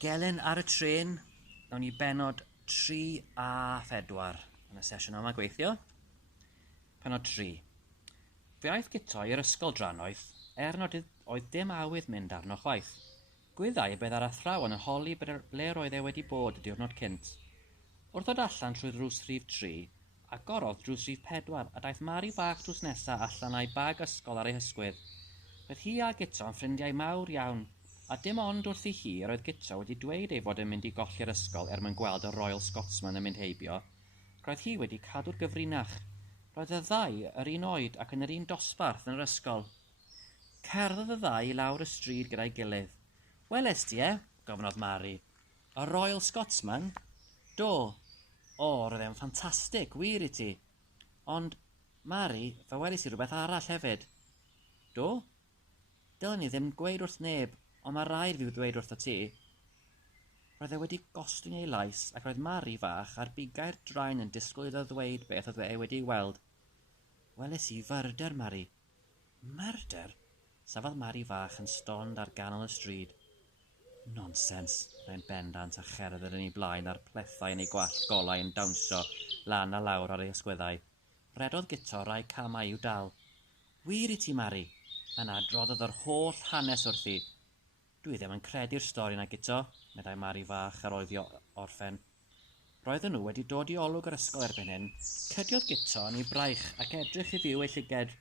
Gelyn ar y tren, nawn ni benod 3 a 4 yn y sesiwn yma gweithio. Penod 3. Fe aeth Guto i'r ysgol drannoeth, nad oedd dim awydd mynd arno chwaith. Gwyddai bydd ar athrawon yn holi ble roedd e wedi bod y diwrnod cynt. Wrth ddod allan trwy drws rhif 3, agorodd drws rhif 4 a daeth Mari bach drws nesaf allan â'i bag ysgol ar ei hysgwydd. Roedd hi a Guto yn ffrindiau mawr iawn, a dim ond wrthi hi roedd Guto wedi dweud ei fod yn mynd i golli'r ysgol mwyn gweld y Royal Scotsman yn mynd heibio. Roedd hi wedi cadw'r gyfrinach. Roedd y ddau yr un oed ac yn yr un dosbarth yn yr ysgol. Cerddodd y ddau lawr y stryd gyda'i gilydd. Weles ti gofnodd Mari. Y Royal Scotsman? Do. Roedd e'n ffantastig, wir i ti. Ond, Mari, fe welis i rhywbeth arall hefyd. Do? Dylen ni ddim gweud wrth neb, ond mae rhaid fi ddweud wrtho ti. Roedd e wedi gostwng ei lais ac roedd Mari fach ar bigau'r draen yn disgwyl iddo ddweud beth oedd e wedi'i weld. Weles i fyrder, Mari. Myrder? Safodd Mari fach yn stond ar ganol y stryd. Nonsens, fe'n bendant a cherdded yn ei blaen a'r plethau yn ei gwallt golau yn dawnsio lan a lawr ar ei ysgwyddau. Redodd Guto rai camau i'w dal. Wir i ti, Mari. Yna droddodd yr holl hanes wrthi. Dwi ddim yn credu'r stori na, Guto, meddai Mari fach ar oedd i orffen. Roedden nhw wedi dod i olwg yr ysgol erbyn hyn. Cydiodd Guto yn ei braich ac edrych i fyw ei llyged.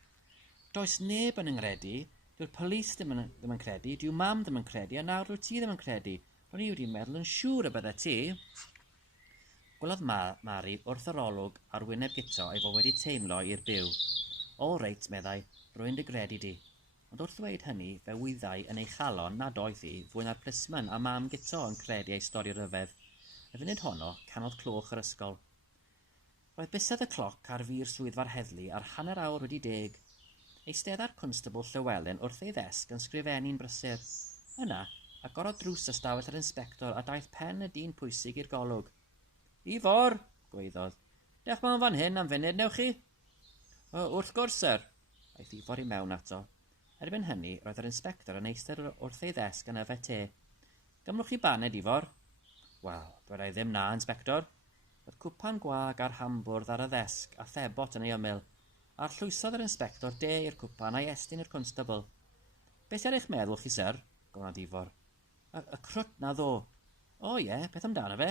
Does neb yn yngredu. Dyw'r polis ddim yn credu, dyw mam ddim yn credu, a nawr dwyt ti ddim yn credu. Ro'n i wedi meddwl yn siŵr y bydde ti. Gwelodd Mari wrth yr olwg ar wyneb Guto ei fod wedi teimlo i'r byw. O reit, meddai, rwy'n dy gredu di. Ond wrth ddweud hynny, fe wyddai yn ei chalon nad oedd hi fwy na'r plismyn a mam Guto yn credu ei stori ryfedd. Y funud honno, canodd clwch yr ysgol. Roedd bysedd y cloc ar fur swyddfa'r heddlu ar hanner awr wedi 10. Eistedda'r constable Llywelyn wrth ei ddesg yn sgrifennu'n brysur. Yna, agorodd drws ystafell yr inspector a daeth pen y dyn pwysig i'r golwg. Ifor, gweiddodd. Dech ma'n fan hyn am funud, newch chi? Wrth gwrs, sir. Aeth Ifor i mewn ato. Erbyn hynny, roedd yr inspector yn eistedd wrth ei ddesg yn yfed te. Gymrwch chi baned, Ifor? Wel, dwedai ddim na, inspector. Roedd cwpan gwag a'r hambwrdd ar y ddesg a thebot yn ei ymyl. A'r llwysodd yr inspector de i'r cwpan a'i estyn i'r constable. Beth ar eich meddwl chi, sir? Gofnodd Ifor. Y crwt na ddo. O ie, beth amdano fe?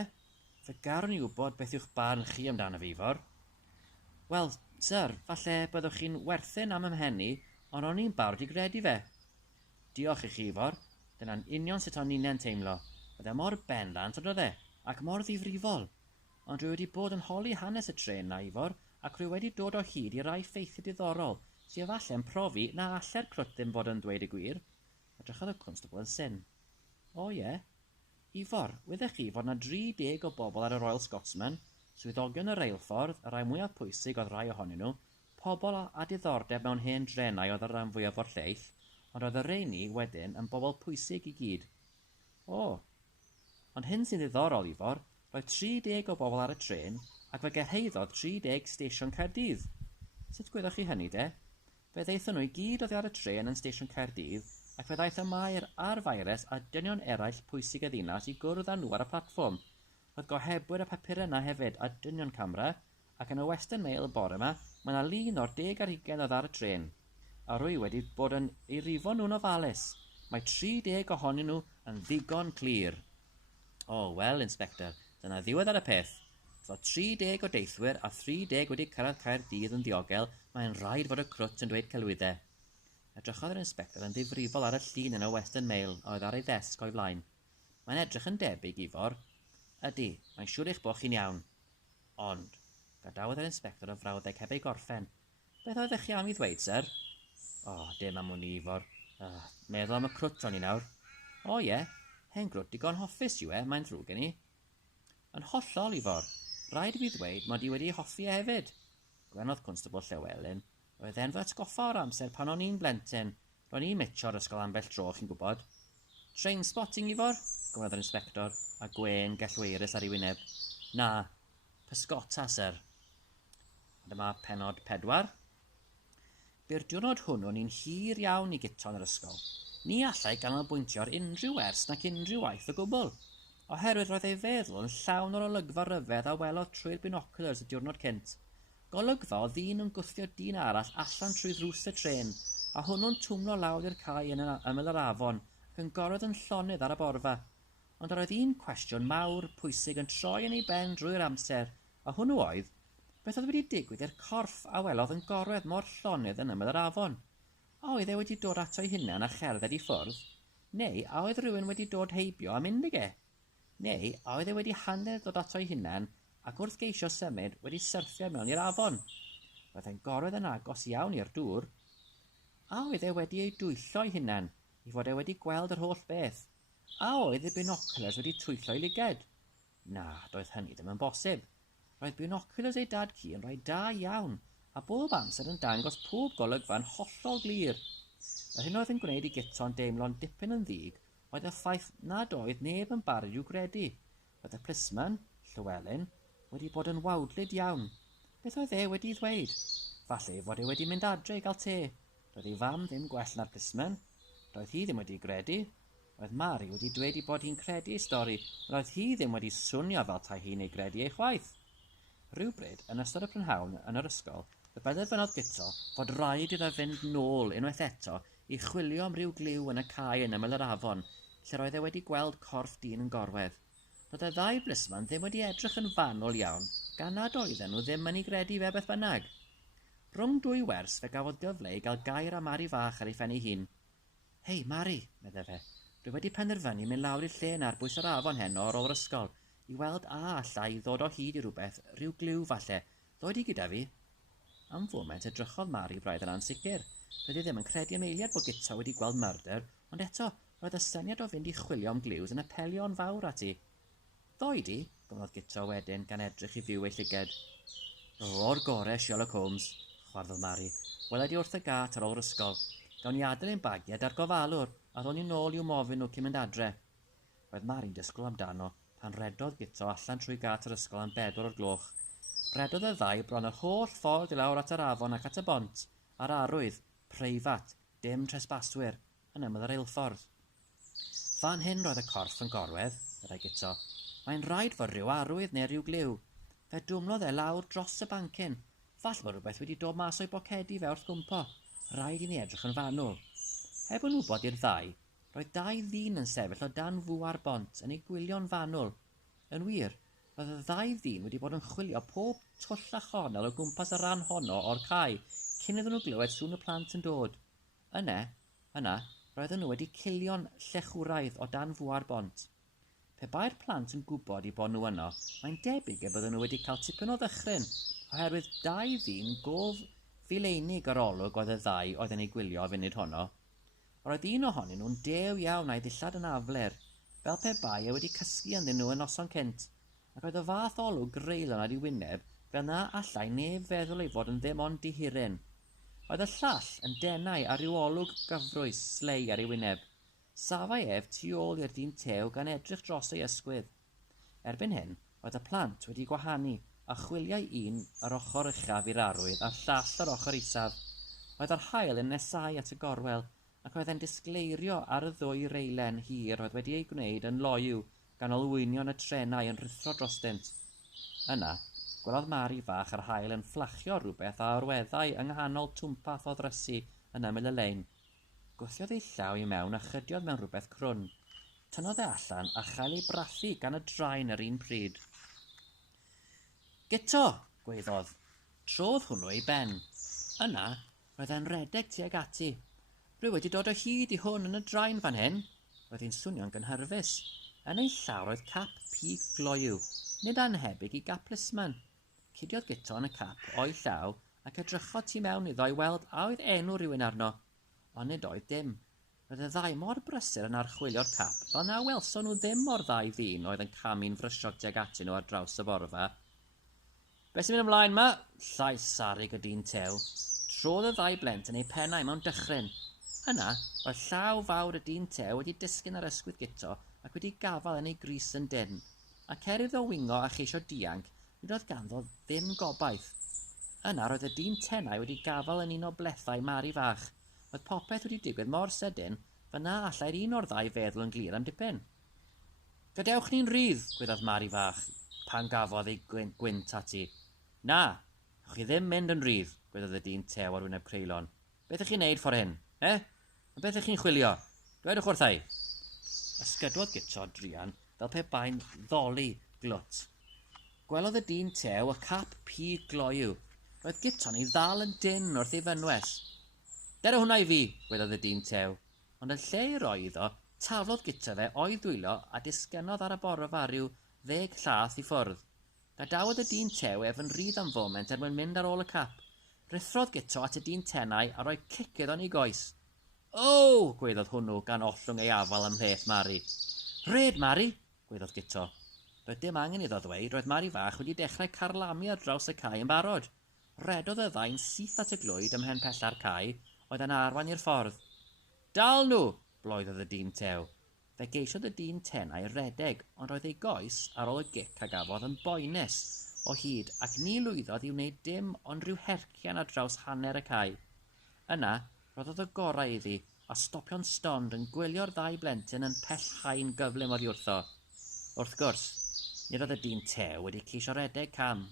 Fe garwn i wybod beth yw'ch barn chi amdano fe, Ifor. Wel, sir, falle byddwch chi'n werthyn am ymhenni, ond o'n i'n barod i gredu fe. Diolch i chi, Ifor. Dyna'n union sut o'n i'n teimlo. Oedd e mor bendant oedd e, ac mor ddifrifol. Ond rwy wedi bod yn holi hanes y tren na, Ifor, ac rwy wedi dod o hyd i rai ffeithiau diddorol, sydd efalle'n profi na alle'r crwt ddim fod yn dweud y gwir. Edrychodd y constable yn syn. O ie? Ifor, wyddech chi fod na 30 o bobl ar y Royal Scotsman, swyddogion y reilffordd, y rai mwyaf pwysig oedd rai ohonyn nhw, pobl a diddordeb mewn hen drenau oedd y rhan fwyaf o'r lleill, ond oedd y reini wedyn yn bobl pwysig i gyd. O, ond hyn sy'n ddiddorol, Ifor, roedd 30 o bobl ar y tren, ac fe gerheiddodd 30 stesiwn Caerdydd. Sut gweddwch chi hynny, de? Fe ddeithon nhw i gyd oddi ar y tren yn stesiwn Caerdydd, ac fe ddaeth y Mair a'r Feires a dynion eraill pwysig y ddinas i gwrdd â nhw ar y platfform. Roedd gohebwyr y papur yna hefyd a dynion camera, ac yn y Western Mail bore yma, mae yna lun o'r 10 ar 20 oedd ar y tren. A rwy wedi bod yn ei rifo nhw'n ofalus. Mae 30 ohonyn nhw yn ddigon clir. O, wel, inspector, dyna ddiwedd ar y peth. So 30 o deithwyr a 30 wedi cyrraedd Caerdydd yn ddiogel, mae'n rhaid fod y crwt yn dweud celwyddau. Edrychodd yr inspector yn ddifrifol ar y llun yn y Western Mail oedd ar ei ddesg o'i flaen. Mae'n edrych yn debyg, Ifor. Ydy, mae'n siŵr eich bod chi'n iawn. Ond, gadawodd yr inspector y frawddeg heb ei gorffen. Beth oeddech chi am i ddweud, sir? Dim am hwn i, Ifor. Meddwl am y crwt o'n i nawr. O ie, hen grwt digon hoffus yw mae'n ddrwg gen i. Yn hollol, Ifor. Rhaid i fi ddweud mod i wedi hoffi hefyd. Gwenodd constable Llywelyn. Roedd e'n fy atgoffa o'r amser pan o'n i'n blentyn. Ro'n i'n mitio'r ysgol ambell tro, chi'n gwybod. Train spotting, Ifor? Gwenodd yr inspector, a gwen gellweirus ar ei wyneb. Na, pysgota, sir. Dyma penod 4. By'r diwrnod hwnnw ni'n hir iawn i Guto yn yr ysgol. Ni allai ganolbwyntio ar unrhyw wers nac unrhyw waith o gwbl. oherwydd roedd ei feddwl yn llawn o'r olygfa ryfedd a welodd trwy'r binoculars y diwrnod cynt. Golygfa o ddyn yn gwthio dyn arall allan trwy ddrws y tren, a hwnnw'n twmlo lawr i'r cae yn ymyl yr afon ac yn gorfod yn llonydd ar y borfa. Ond yr oedd un cwestiwn mawr pwysig yn troi yn ei ben drwy'r amser, a hwnnw oedd, beth oedd wedi digwydd i'r corff a welodd yn gorwedd mor llonydd yn ymyl yr afon? A oedd e wedi dod ato'i hunain a cherdded i ffwrdd? Neu a oedd rhywun wedi dod heibio a mynd ag e? Neu a oedd e wedi hanner dod ato'i hunain ac wrth geisio symud wedi syrthio mewn i'r afon? Roedd e'n gorwedd yn agos iawn i'r dŵr. A oedd e wedi ei dwyllo'i hunain i fod e wedi gweld yr holl beth? A oedd y binoculars wedi twyllo'i liged? Na, doedd hynny ddim yn bosib. Roedd binoculars ei dad cu yn rhoi da iawn, a bob amser yn dangos pob golygfa'n hollol glir. Yr hyn oedd yn gwneud i Guto'n deimlo'n dipyn yn ddig oedd y ffaith nad oedd neb yn barod i'w gredu. Roedd y plismon, Llywelyn, wedi bod yn wawdlyd iawn. Beth oedd e wedi ddweud? Falle fod e wedi mynd adre i gael te. Roedd ei fam ddim gwell na'r plismon. Roedd hi ddim wedi gredu. Roedd Mari wedi dweud i bod hi'n credu ei stori, roedd hi ddim wedi swnio fel tai hi'n ei gredu ei chwaith. Rhywbryd, yn ystod y prynhawn yn yr ysgol, fe benderfynodd Guto fod rhaid iddo fynd nôl unwaith eto i chwilio am ryw gliw yn y cae yn ymyl yr afon, lle roedd e wedi gweld corff dyn yn gorwedd. Roedd y ddau blismon ddim wedi edrych yn fanwl iawn, gan nad oedden nhw ddim yn ei gredu fe beth bynnag. Rhwng dwy wers fe gafodd gyfle i gael gair am Mari fach ar ei phen ei hun. Hei, Mari, medde fe, rwy wedi penderfynu mynd lawr i'r lle ar bwys yr afon heno ar ôl yr ysgol, i weld a allai ddod o hyd i rhywbeth, rhyw gliw falle, ddod i gyda fi. Am foment edrychodd Mari braidd yn ansicr. Roedd ddim yn credu am eiliad bod Guto wedi gweld murder, ond eto, roedd y syniad o fynd i chwilio am gliws yn apelio'n fawr ati. Ddoi di, gofnodd Guto wedyn gan edrych i fyw ei llyged. O'r gore, Sherlock Holmes, chwarddodd Mari. Weled i wrth y gat ar ôl yr ysgol. Gawn ni adael ein bagiau ar gofalwr, a ddod ni nôl i'w mofyn nhw cyn mynd adre. Roedd Mari'n disgwyl amdano pan redodd Guto allan trwy gat yr ysgol am 4 o'r gloch. Redodd y ddau bron yr holl ffordd i lawr at yr afon ac at y bont, a'r arwydd, preifat, dim tresbaswyr, yn ymyl yr eilffordd. Fan hyn roedd y corff yn gorwedd, dydau Guto. Mae'n rhaid fod rhyw arwydd neu rhyw gliw. Fe dwmlodd e lawr dros y bancyn. Fall bod rhywbeth wedi dod mas o'i bocedi fe wrth gwmpo. Rhaid i ni edrych yn fanwl. Heb yn wybod i'r ddau, roedd 2 ddyn yn sefyll o dan fw ar bont yn ei gwylio'n fanwl. Yn wir, roedd y 2 ddyn wedi bod yn chwilio pob twll a chornel o gwmpas y ran honno o'r cae cyn iddyn nhw glywed sŵn y plant yn dod. Yna, roedden nhw wedi cilio'n llechwraidd o dan fw ar bont. Pe bai'r plant yn gwybod i bod nhw yno, mae'n debyg y bydden nhw wedi cael tipyn o ddychryn, oherwydd 2 ddyn gof fileinig yr olwg oedd y 2 oedd yn ei gwylio o funud honno. Roedd un ohonyn nhw'n dew iawn a'i ddillad yn afler, fel pe bai e wedi cysgu ynddyn nhw yn noson cynt, ac roedd y fath olwg greulon ar ei wyneb fel na allai neb feddwl ei fod yn ddim ond dihiryn. Oedd y llall yn denau ar ryw olwg gyfrwys slei ar ei wyneb. Safai ef tu ôl i'r dyn tew gan edrych dros ei ysgwydd. Erbyn hyn, roedd y plant wedi gwahanu a chwiliau un ar ochr uchaf i'r arwydd a'r llall ar ochr isaf. Roedd yr haul yn nesau at y gorwel, ac oedd e'n disgleirio ar y 2 reilen hir oedd wedi ei gwneud yn loiw gan olwynion y trenau yn rithro drostynt. Yna, gwelodd Mari fach yr haul yn fflachio rhywbeth a orweddau yng nghanol twmpath o ddrysu yn ymyl y lein. Gwthiodd ei llaw i mewn a chydiodd mewn rhywbeth crwn. Tynnodd e allan a chael ei brathu gan y draen yr un pryd. Guto, gweiddodd. Trodd hwnnw ei ben. Yna, roedd e'n redeg tuag ati. Rwy wedi dod o hyd i hwn yn y draen fan hyn. Roedd hi'n swnio'n gynhyrfus. Yn ei llaw roedd cap pig gloiw, nid anhebyg i gap lisman. Cudiodd Guto yn y cap o'i llaw ac edrychodd tu mewn iddo i weld a oedd enw rhywun arno. Ond nid oedd dim. Roedd y 2 mor brysur yn archwilio'r cap, fel na welson nhw ddim o'r 2 ddyn oedd yn camu'n frysio tuag ati nhw ar draws y borfa. Be sy'n mynd ymlaen ma? Llais sarig y dyn tew. Trodd y 2 blent yn ei pennau mewn dychryn. Yna, roedd llaw fawr y dyn tew wedi disgyn ar ysgwydd Guto ac wedi gafal yn ei grys yn dyn. Ac er iddo wingo a cheisio dianc, nid oedd ganddo ddim gobaith. Yna roedd y dyn tenau wedi gafal yn un o blethau Mari fach. Oedd popeth wedi digwydd mor sydyn, fyna allai'r un o'r 2 feddwl yn glir am dipyn. Gadewch ni'n rydd, gwyddodd Mari fach, pan gafodd ei gwynt ati. Na, chwch chi ddim mynd yn rydd, gwyddodd y dyn tew ar wyneb Creulon. Beth ych chi'n neud ffordd hyn, A beth ych chi'n chwilio? Dwedwch wrthai. Ysgydwodd Guto druan fel pe bain ddoli glwt. Gwelodd y dyn tew y cap pig gloiw. Roedd Guto'n ei ddal yn dyn wrth ei fynwes. Dere hwnna i fi, gwedodd y dyn tew, ond yn lle i roi iddo, taflodd Guto fe o'i ddwylo a disgynnodd ar y borfa rhyw 10 llath i ffwrdd. Gadawodd y dyn tew efn rydd am foment er mwyn mynd ar ôl y cap. Rithrodd Guto at y dyn tenau a roi cicydd o'n ei goes. O, gwedodd hwnnw gan ollwng ei afal am mhleth Mari. Red, Mari, gwedodd Guto. Roedd dim angen iddo ddweud, roedd Mari fach wedi dechrau carlamu ar draws y cae yn barod. Redodd y ddain syth at y glwyd ym mhen pella'r cae, oedd yn arwain i'r ffordd. Dal nhw, bloeddodd y dyn tew. Fe geisiodd y dyn tenau redeg, ond roedd ei goes ar ôl y gic a gafodd yn boenus o hyd ac ni lwyddodd i wneud dim ond rhyw hercian ar draws hanner y cae. Yna, roddodd y gorau iddi a stopio'n stond yn gwylio'r ddau blentyn yn pellhau'n gyflym oddi wrtho. Wrth gwrs, nid oedd y dyn tew wedi ceisio redeg cam.